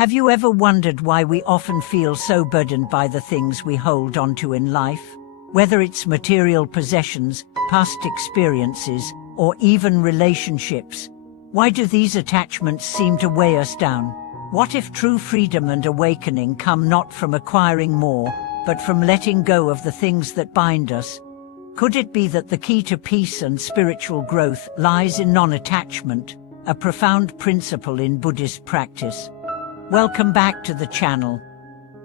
Have you ever wondered why we often feel so burdened by the things we hold onto in life? Whether it's material possessions, past experiences, or even relationships. Why do these attachments seem to weigh us down? What if true freedom and awakening come not from acquiring more, but from letting go of the things that bind us? Could it be that the key to peace and spiritual growth lies in non-attachment, a profound principle in Buddhist practice? Welcome back to the channel.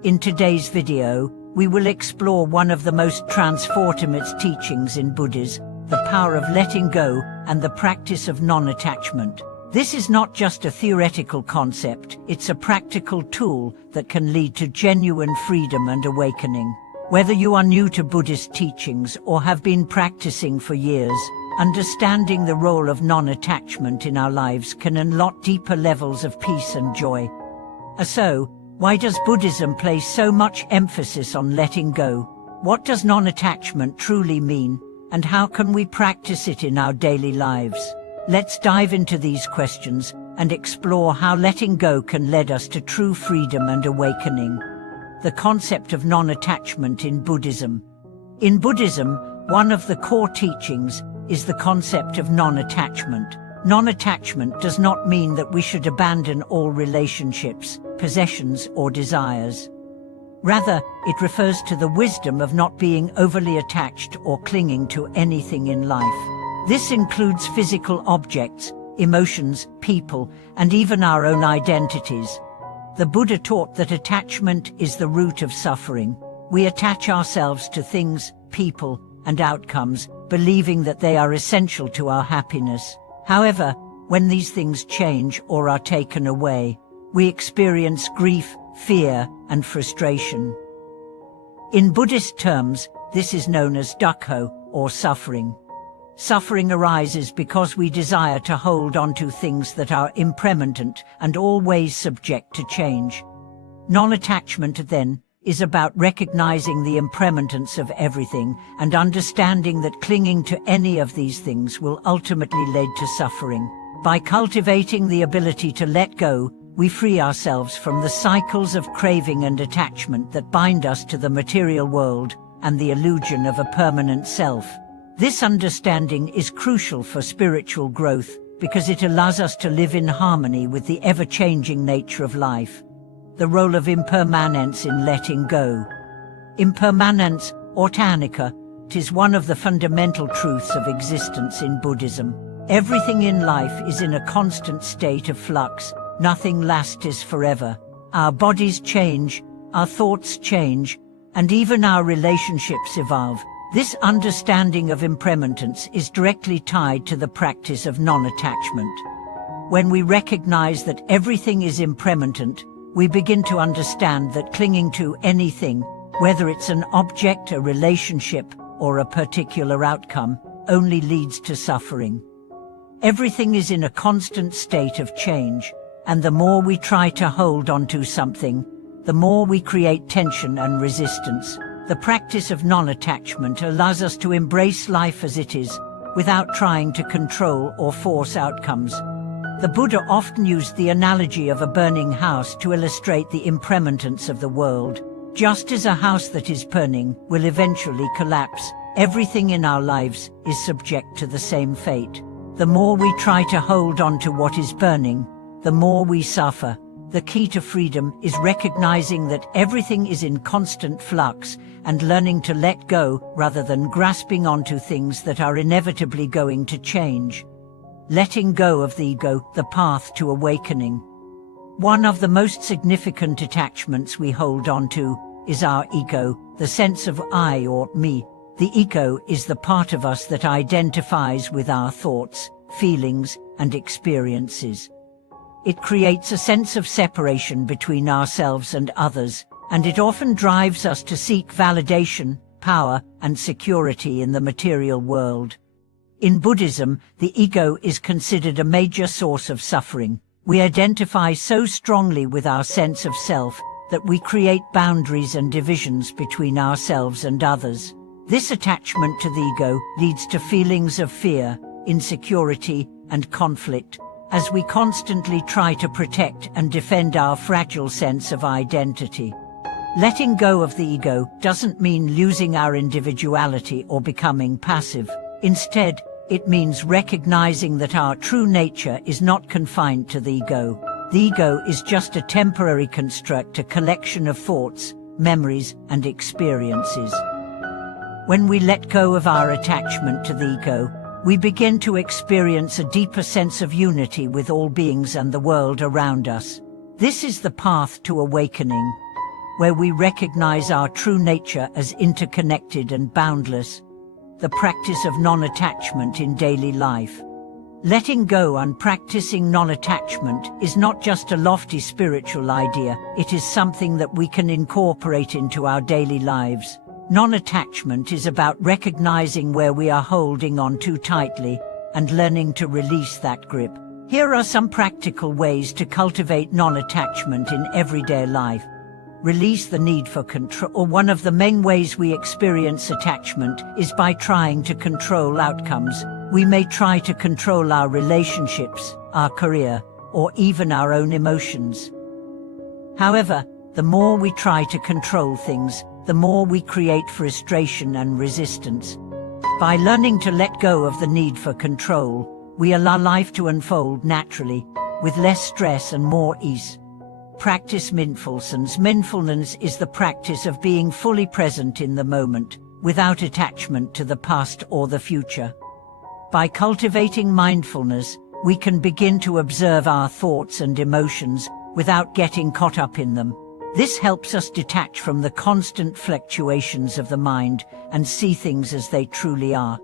In today's video, we will explore one of the most transformative teachings in Buddhism, the power of letting go and the practice of non-attachment. This is not just a theoretical concept, it's a practical tool that can lead to genuine freedom and awakening. Whether you are new to Buddhist teachings or have been practicing for years, understanding the role of non-attachment in our lives can unlock deeper levels of peace and joy. So, why does Buddhism place so much emphasis on letting go? What does non-attachment truly mean, and how can we practice it in our daily lives? Let's dive into these questions and explore how letting go can lead us to true freedom and awakening. The concept of non-attachment in Buddhism. In Buddhism, one of the core teachings is the concept of non-attachment. Non-attachment does not mean that we should abandon all relationships, possessions, or desires. Rather, it refers to the wisdom of not being overly attached or clinging to anything in life. This includes physical objects, emotions, people, and even our own identities. The Buddha taught that attachment is the root of suffering. We attach ourselves to things, people, and outcomes, believing that they are essential to our happiness. However, when these things change or are taken away, we experience grief, fear, and frustration. In Buddhist terms, this is known as dukkha, or suffering. Suffering arises because we desire to hold on to things that are impermanent and always subject to change. Non-attachment, then, is about recognizing the impermanence of everything and understanding that clinging to any of these things will ultimately lead to suffering. By cultivating the ability to let go, we free ourselves from the cycles of craving and attachment that bind us to the material world and the illusion of a permanent self. This understanding is crucial for spiritual growth because it allows us to live in harmony with the ever-changing nature of life. The role of impermanence in letting go. Impermanence, or anicca, is one of the fundamental truths of existence in Buddhism. Everything in life is in a constant state of flux. Nothing lasts forever. Our bodies change, our thoughts change, and even our relationships evolve. This understanding of impermanence is directly tied to the practice of non-attachment. When we recognize that everything is impermanent, we begin to understand that clinging to anything, whether it's an object, a relationship, or a particular outcome, only leads to suffering. Everything is in a constant state of change, and the more we try to hold on to something, the more we create tension and resistance. The practice of non-attachment allows us to embrace life as it is, without trying to control or force outcomes. The Buddha often used the analogy of a burning house to illustrate the impermanence of the world. Just as a house that is burning will eventually collapse, everything in our lives is subject to the same fate. The more we try to hold on to what is burning, the more we suffer. The key to freedom is recognizing that everything is in constant flux and learning to let go rather than grasping onto things that are inevitably going to change. Letting go of the ego, the path to awakening. One of the most significant attachments we hold on to is our ego, the sense of I or me. The ego is the part of us that identifies with our thoughts, feelings, and experiences. It creates a sense of separation between ourselves and others, and it often drives us to seek validation, power, and security in the material world. In Buddhism, the ego is considered a major source of suffering. We identify so strongly with our sense of self that we create boundaries and divisions between ourselves and others. This attachment to the ego leads to feelings of fear, insecurity, and conflict. as we constantly try to protect and defend our fragile sense of identity. Letting go of the ego doesn't mean losing our individuality or becoming passive. Instead, it means recognizing that our true nature is not confined to the ego. The ego is just a temporary construct, a collection of thoughts, memories, and experiences. When we let go of our attachment to the ego, we begin to experience a deeper sense of unity with all beings and the world around us. This is the path to awakening, where we recognize our true nature as interconnected and boundless. The practice of non-attachment in daily life. Letting go and practicing non-attachment is not just a lofty spiritual idea, it is something that we can incorporate into our daily lives. Non-attachment is about recognizing where we are holding on too tightly and learning to release that grip. Here are some practical ways to cultivate non-attachment in everyday life. Release the need for control. One of the main ways we experience attachment is by trying to control outcomes. We may try to control our relationships, our career, or even our own emotions. However, the more we try to control things, the more we create frustration and resistance. By learning to let go of the need for control, we allow life to unfold naturally, with less stress and more ease. Practice mindfulness. Mindfulness is the practice of being fully present in the moment, without attachment to the past or the future. By cultivating mindfulness, we can begin to observe our thoughts and emotions without getting caught up in them. This helps us detach from the constant fluctuations of the mind and see things as they truly are.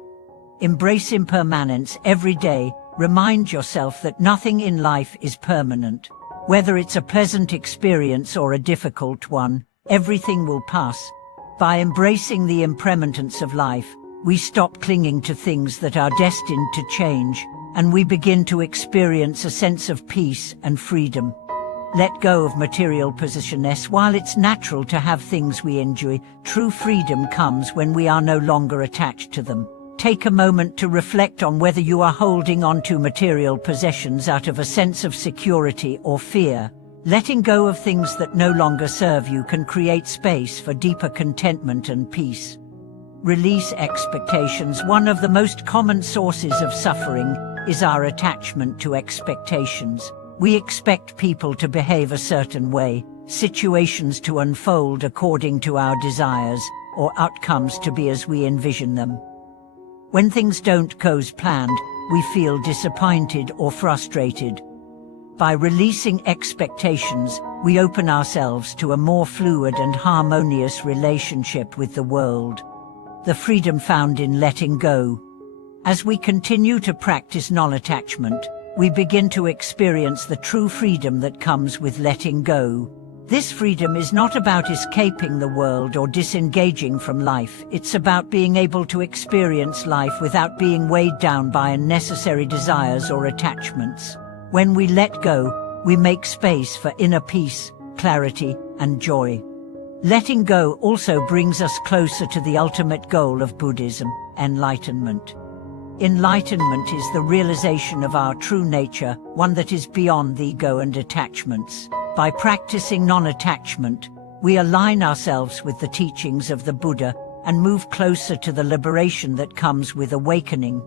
Embrace impermanence every day. Remind yourself that nothing in life is permanent. Whether it's a pleasant experience or a difficult one, everything will pass. By embracing the impermanence of life, we stop clinging to things that are destined to change, and we begin to experience a sense of peace and freedom. Let go of material possessions. While it's natural to have things we enjoy, true freedom comes when we are no longer attached to them. Take a moment to reflect on whether you are holding on to material possessions out of a sense of security or fear. Letting go of things that no longer serve you can create space for deeper contentment and peace. Release expectations. One of the most common sources of suffering is our attachment to expectations. We expect people to behave a certain way, situations to unfold according to our desires, or outcomes to be as we envision them. When things don't go as planned, we feel disappointed or frustrated. By releasing expectations, we open ourselves to a more fluid and harmonious relationship with the world. The freedom found in letting go. As we continue to practice non-attachment, we begin to experience the true freedom that comes with letting go. This freedom is not about escaping the world or disengaging from life. It's about being able to experience life without being weighed down by unnecessary desires or attachments. When we let go, we make space for inner peace, clarity, and joy. Letting go also brings us closer to the ultimate goal of Buddhism, enlightenment. Enlightenment is the realization of our true nature, one that is beyond the ego and attachments. By practicing non-attachment, we align ourselves with the teachings of the Buddha and move closer to the liberation that comes with awakening.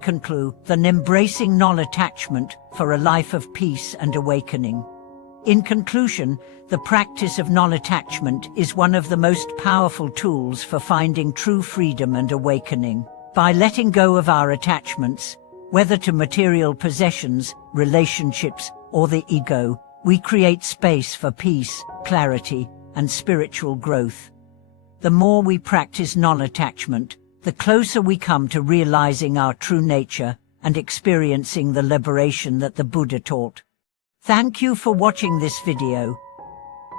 Conclude than embracing non-attachment for a life of peace and awakening. In conclusion, the practice of non-attachment is one of the most powerful tools for finding true freedom and awakening. By letting go of our attachments, whether to material possessions, relationships, or the ego, we create space for peace, clarity, and spiritual growth. The more we practice non-attachment, the closer we come to realizing our true nature and experiencing the liberation that the Buddha taught. Thank you for watching this video.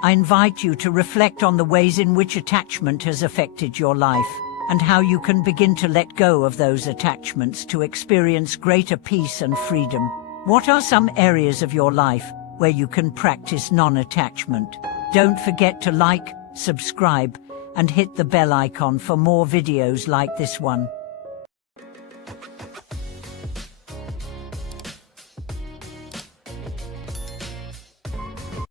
I invite you to reflect on the ways in which attachment has affected your life, and how you can begin to let go of those attachments to experience greater peace and freedom. What are some areas of your life where you can practice non-attachment? Don't forget to like, subscribe, and hit the bell icon for more videos like this one.